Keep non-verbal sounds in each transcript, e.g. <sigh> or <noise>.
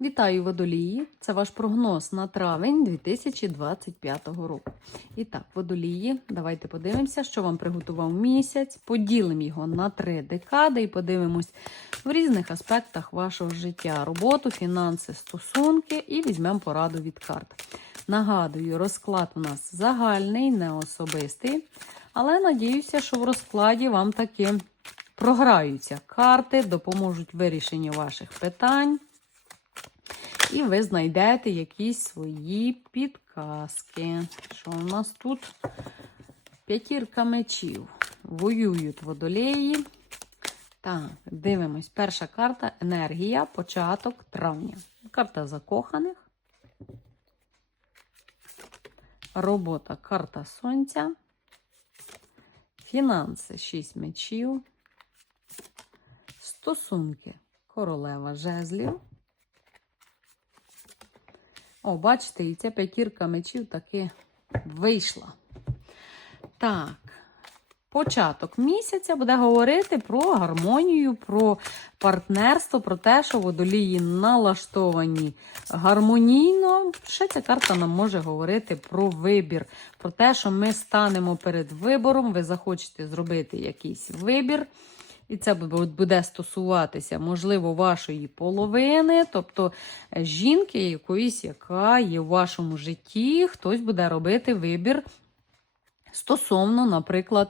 Вітаю водолії! Це ваш прогноз на травень 2025 року. І так, водолії, давайте подивимося, що вам приготував місяць. Поділимо його на три декади і подивимось в різних аспектах вашого життя: роботу, фінанси, стосунки і візьмемо пораду від карт. Нагадую, розклад у нас загальний, не особистий. Але надіюся, що в розкладі вам таки програються карти, допоможуть вирішенню ваших питань. І ви знайдете якісь свої підказки. Що у нас тут? П'ятірка мечів. Воюють водолеї. Так, дивимось. Перша карта енергія, початок травня. Карта закоханих. Робота карта сонця. Фінанси 6 мечів. Стосунки королева жезлів. О, бачите, і ця п'ятірка мечів таки вийшла. Так, початок місяця буде говорити про гармонію, про партнерство, про те, що водолії налаштовані гармонійно. Ще ця карта нам може говорити про вибір, про те, що ми станемо перед вибором, ви захочете зробити якийсь вибір. І це буде стосуватися, можливо, вашої половини, тобто жінки якоїсь, яка є в вашому житті, хтось буде робити вибір. Стосовно, наприклад,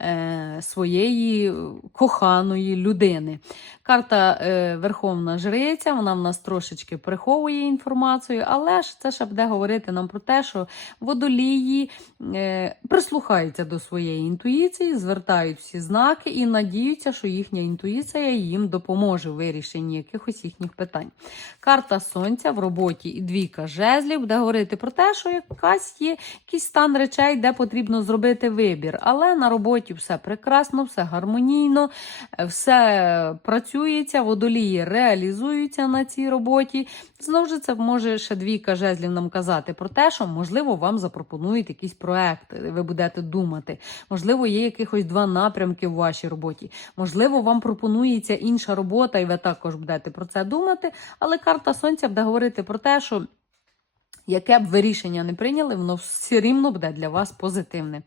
е, своєї коханої людини. Карта е, Верховна Жриця, вона в нас трошечки приховує інформацію, але ж це ще буде говорити нам про те, що водолії е, прислухаються до своєї інтуїції, звертають всі знаки і надіються, що їхня інтуїція їм допоможе в вирішенні якихось їхніх питань. Карта Сонця в роботі і двійка жезлів буде говорити про те, що якась є якийсь стан речей, де потрібно зробити вибір. Але на роботі все прекрасно, все гармонійно, все працюється, водолії реалізуються на цій роботі. Знову ж це може ще двійка жезлів нам казати про те, що, можливо, вам запропонують якийсь проект, ви будете думати. Можливо, є якихось два напрямки в вашій роботі. Можливо, вам пропонується інша робота, і ви також будете про це думати. Але карта Сонця буде говорити про те, що. Яке б ви рішення не прийняли, воно все рівно буде для вас позитивне.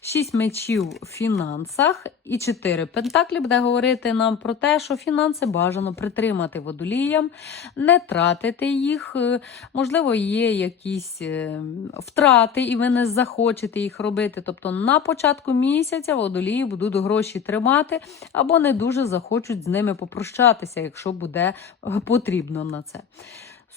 Шість мечів в фінансах і чотири пентаклі буде говорити нам про те, що фінанси бажано притримати водоліям, не тратити їх. Можливо, є якісь е, втрати, і ви не захочете їх робити. Тобто на початку місяця водолії будуть гроші тримати або не дуже захочуть з ними попрощатися, якщо буде потрібно на це.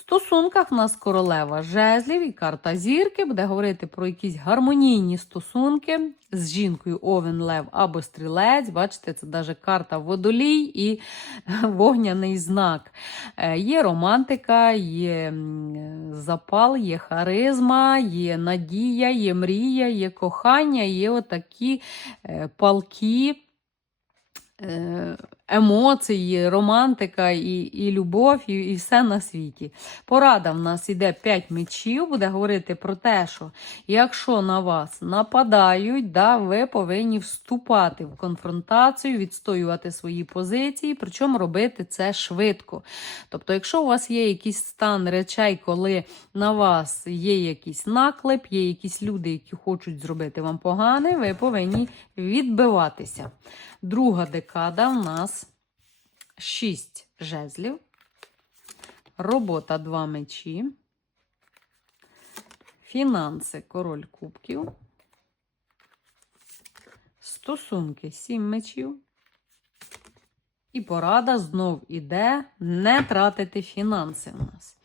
Стосунках в нас королева жезлів і карта зірки буде говорити про якісь гармонійні стосунки з жінкою Овен Лев або Стрілець. Бачите, це навіть карта водолій і <laughs> вогняний знак. Є романтика, є запал, є харизма, є надія, є мрія, є кохання, є отакі палки емоції, романтика і і любов, і, і все на світі. Порада в нас йде 5 мечів, буде говорити про те, що якщо на вас нападають, да, ви повинні вступати в конфронтацію, відстоювати свої позиції, причому робити це швидко. Тобто, якщо у вас є якийсь стан речей, коли на вас є якийсь наклеп, є якісь люди, які хочуть зробити вам погане, ви повинні відбиватися. Друга декада в нас 6 жезлів, робота 2 мечі, фінанси король кубків, стосунки 7 мечів. І порада знов іде не тратити фінанси у нас.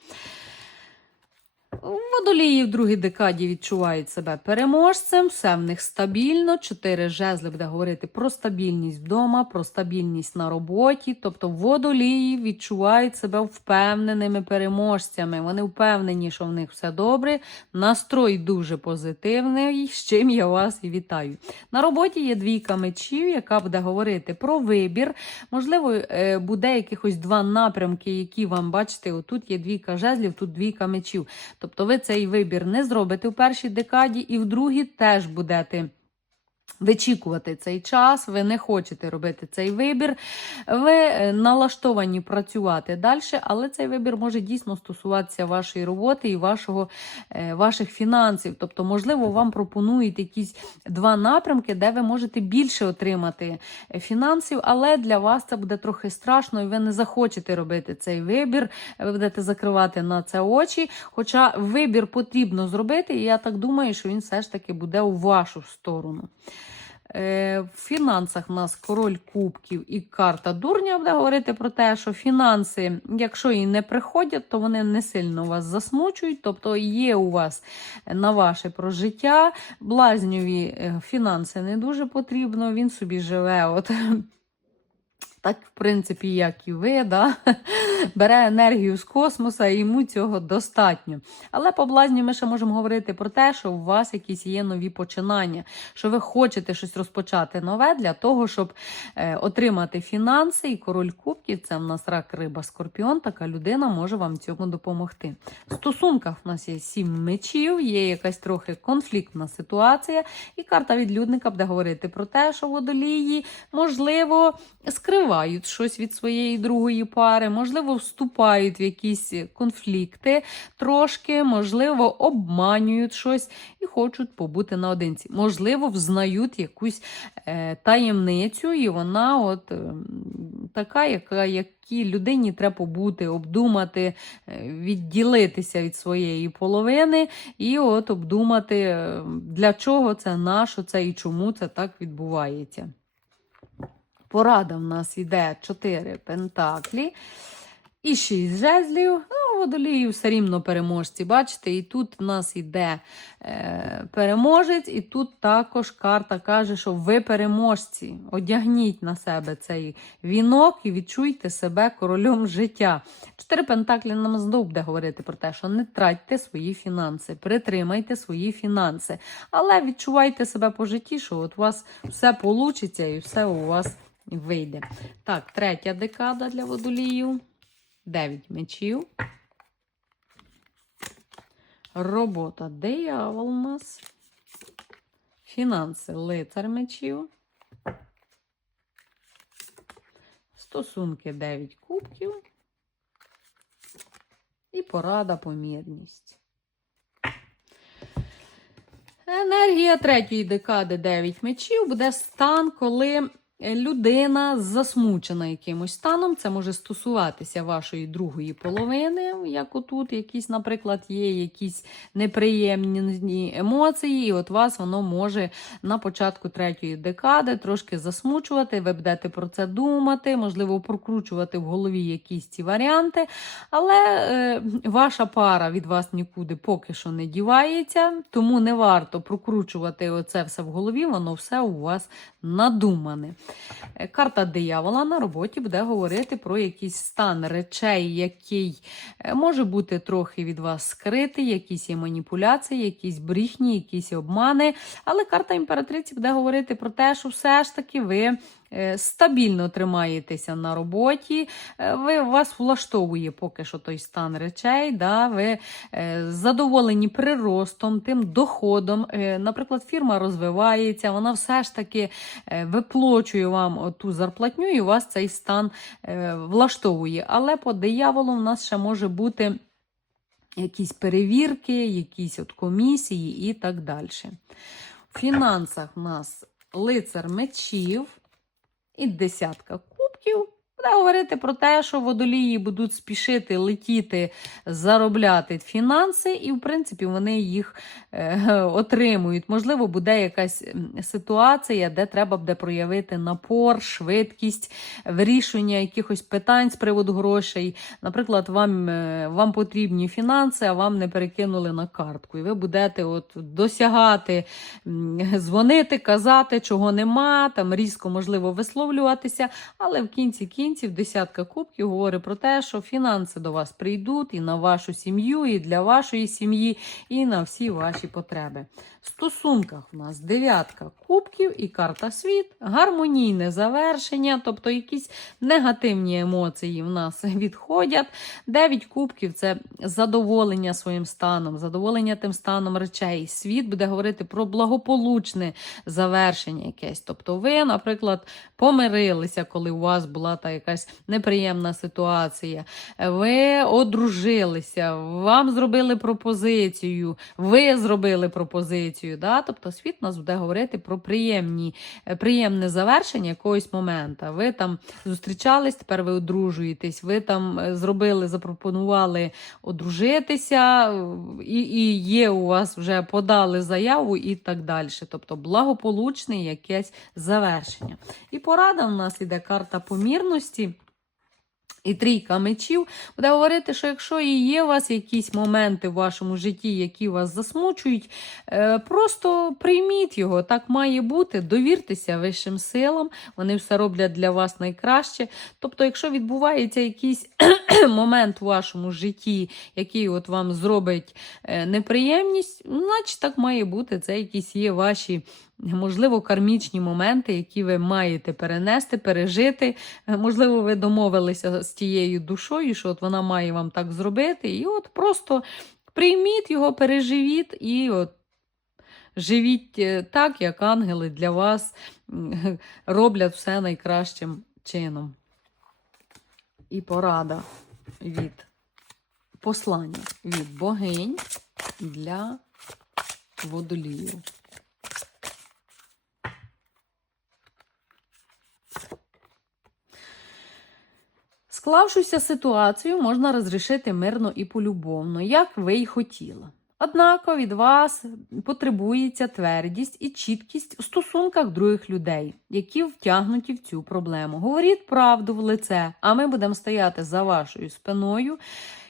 Водолії в другій декаді відчувають себе переможцем, все в них стабільно. Чотири жезли буде говорити про стабільність вдома, про стабільність на роботі. Тобто водолії відчувають себе впевненими переможцями. Вони впевнені, що в них все добре. Настрой дуже позитивний, з чим я вас і вітаю. На роботі є двійка мечів, яка буде говорити про вибір. Можливо, е, буде якихось два напрямки, які вам бачите, отут є двійка жезлів, тут двійка мечів. Тобто ви цей вибір не зробите в першій декаді, і в другій теж будете Вичікувати цей час, ви не хочете робити цей вибір, ви е, налаштовані працювати далі, але цей вибір може дійсно стосуватися вашої роботи і вашого, е, ваших фінансів. Тобто, можливо, вам пропонують якісь два напрямки, де ви можете більше отримати е, фінансів, але для вас це буде трохи страшно, і ви не захочете робити цей вибір, ви будете закривати на це очі. Хоча вибір потрібно зробити, і я так думаю, що він все ж таки буде у вашу сторону. Е, В фінансах у нас король кубків і карта дурня буде говорити про те, що фінанси, якщо і не приходять, то вони не сильно вас засмучують. Тобто є у вас на ваше прожиття. Блазньові е, фінанси не дуже потрібно, він собі живе. от так, в принципі, як і ви, да? <laughs> бере енергію з космоса, і йому цього достатньо. Але по блазню ми ще можемо говорити про те, що у вас якісь є нові починання, що ви хочете щось розпочати нове для того, щоб е, отримати фінанси. І король кубків це в нас рак, риба, скорпіон. Така людина може вам цьому допомогти. В стосунках в нас є сім мечів, є якась трохи конфліктна ситуація, і карта відлюдника буде говорити про те, що водолії, можливо, скривають щось від своєї другої пари, можливо, вступають в якісь конфлікти трошки, можливо, обманюють щось і хочуть побути наодинці. Можливо, взнають якусь е, таємницю, і вона от е, така, яка якій людині треба побути, обдумати, е, відділитися від своєї половини, і от обдумати, е, для чого це, на що це і чому це так відбувається. Порада в нас йде 4 пентаклі і 6 жезлів. Ну, водолії все рівно переможці. Бачите, і тут в нас йде е, переможець, і тут також карта каже, що ви переможці. Одягніть на себе цей вінок і відчуйте себе королем життя. Чотири пентаклі нам знову буде говорити про те, що не тратьте свої фінанси, притримайте свої фінанси, але відчувайте себе по житті, що от у вас все вийде і все у вас вийде. Так, третя декада для водолію. Дев'ять мечів. Робота диявол у нас. Фінанси лицар мечів. Стосунки 9 кубків. І порада помірність. Енергія третьої декади 9 мечів буде стан, коли людина засмучена якимось станом. Це може стосуватися вашої другої половини, як отут, якісь, наприклад, є якісь неприємні емоції, і от вас воно може на початку третьої декади трошки засмучувати. Ви будете про це думати, можливо, прокручувати в голові якісь ці варіанти. Але е, ваша пара від вас нікуди поки що не дівається, тому не варто прокручувати оце все в голові, воно все у вас надумане. Е, Карта диявола на роботі буде говорити про якийсь стан речей, який е, може бути трохи від вас скритий, якісь є маніпуляції, якісь брехні, якісь обмани. Але карта імператриці буде говорити про те, що все ж таки ви. Е, Стабільно тримаєтеся на роботі, е, ви вас влаштовує поки що той стан речей. Да? Ви е, задоволені приростом, тим доходом. Наприклад, фірма розвивається, вона все ж таки виплачує вам ту зарплатню, і у вас цей стан влаштовує. Але по дияволу в нас ще може бути якісь перевірки, якісь от комісії і так далі. В фінансах в нас лицар мечів і десятка кубків. Буде говорити про те, що водолії будуть спішити летіти, заробляти фінанси, і, в принципі, вони їх е, <laughs> отримують. Можливо, буде якась ситуація, де треба буде проявити напор, швидкість, вирішення якихось питань з приводу грошей. Наприклад, вам, е, вам потрібні фінанси, а вам не перекинули на картку. І ви будете от досягати, дзвонити, казати, чого нема, там різко можливо висловлюватися, але в кінці кінців десятка кубків говорить про те, що фінанси до вас прийдуть і на вашу сім'ю, і для вашої сім'ї, і на всі ваші потреби. В стосунках у нас дев'ятка кубків і карта світ, гармонійне завершення, тобто якісь негативні емоції в нас <laughs> відходять. Дев'ять кубків це задоволення своїм станом, задоволення тим станом речей. Світ буде говорити про благополучне завершення якесь. Тобто, ви, наприклад, помирилися, коли у вас була та якась неприємна ситуація. Ви одружилися, вам зробили пропозицію, ви зробили пропозицію. Да? Тобто світ нас буде говорити про приємні, е, приємне завершення якогось моменту. Ви там зустрічались, тепер ви одружуєтесь, ви там е, зробили, запропонували одружитися, е, і, і є у вас вже подали заяву і так далі. Тобто благополучне якесь завершення. І порада у нас іде карта помірності. І трійка мечів буде говорити, що якщо і є у вас якісь моменти в вашому житті, які вас засмучують, е, просто прийміть його. Так має бути. Довіртеся вищим силам, вони все роблять для вас найкраще. Тобто, якщо відбувається якийсь <clears throat> момент у вашому житті, який от вам зробить е, неприємність, значить так має бути. Це якісь є ваші. Можливо, кармічні моменти, які ви маєте перенести, пережити. Е, Можливо, ви домовилися з тією душою, що от вона має вам так зробити. І от просто прийміть його, переживіть і от живіть е, так, як ангели для вас <laughs> роблять все найкращим чином. І порада від послання від богинь для водолію. Склавшуся ситуацію можна розрішити мирно і полюбовно, як ви й хотіли. Однако від вас потребується твердість і чіткість у стосунках других людей, які втягнуті в цю проблему. Говоріть правду в лице, а ми будемо стояти за вашою спиною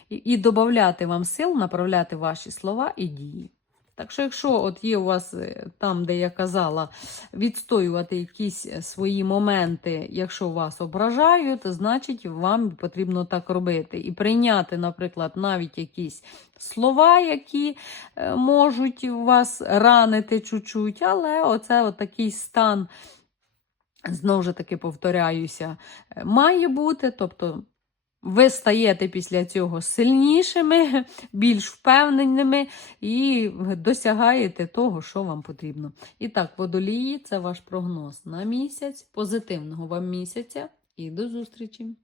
і додати вам сил направляти ваші слова і дії. Так що, якщо от є у вас е, там, де я казала, відстоювати якісь е, свої моменти, якщо вас ображають, значить вам потрібно так робити. І прийняти, наприклад, навіть якісь слова, які е, можуть вас ранити чуть-чуть, але оце от такий стан, знову ж таки повторяюся, має бути. тобто ви стаєте після цього сильнішими, <laughs> більш впевненими і досягаєте того, що вам потрібно. І так, водолії це ваш прогноз на місяць. Позитивного вам місяця і до зустрічі!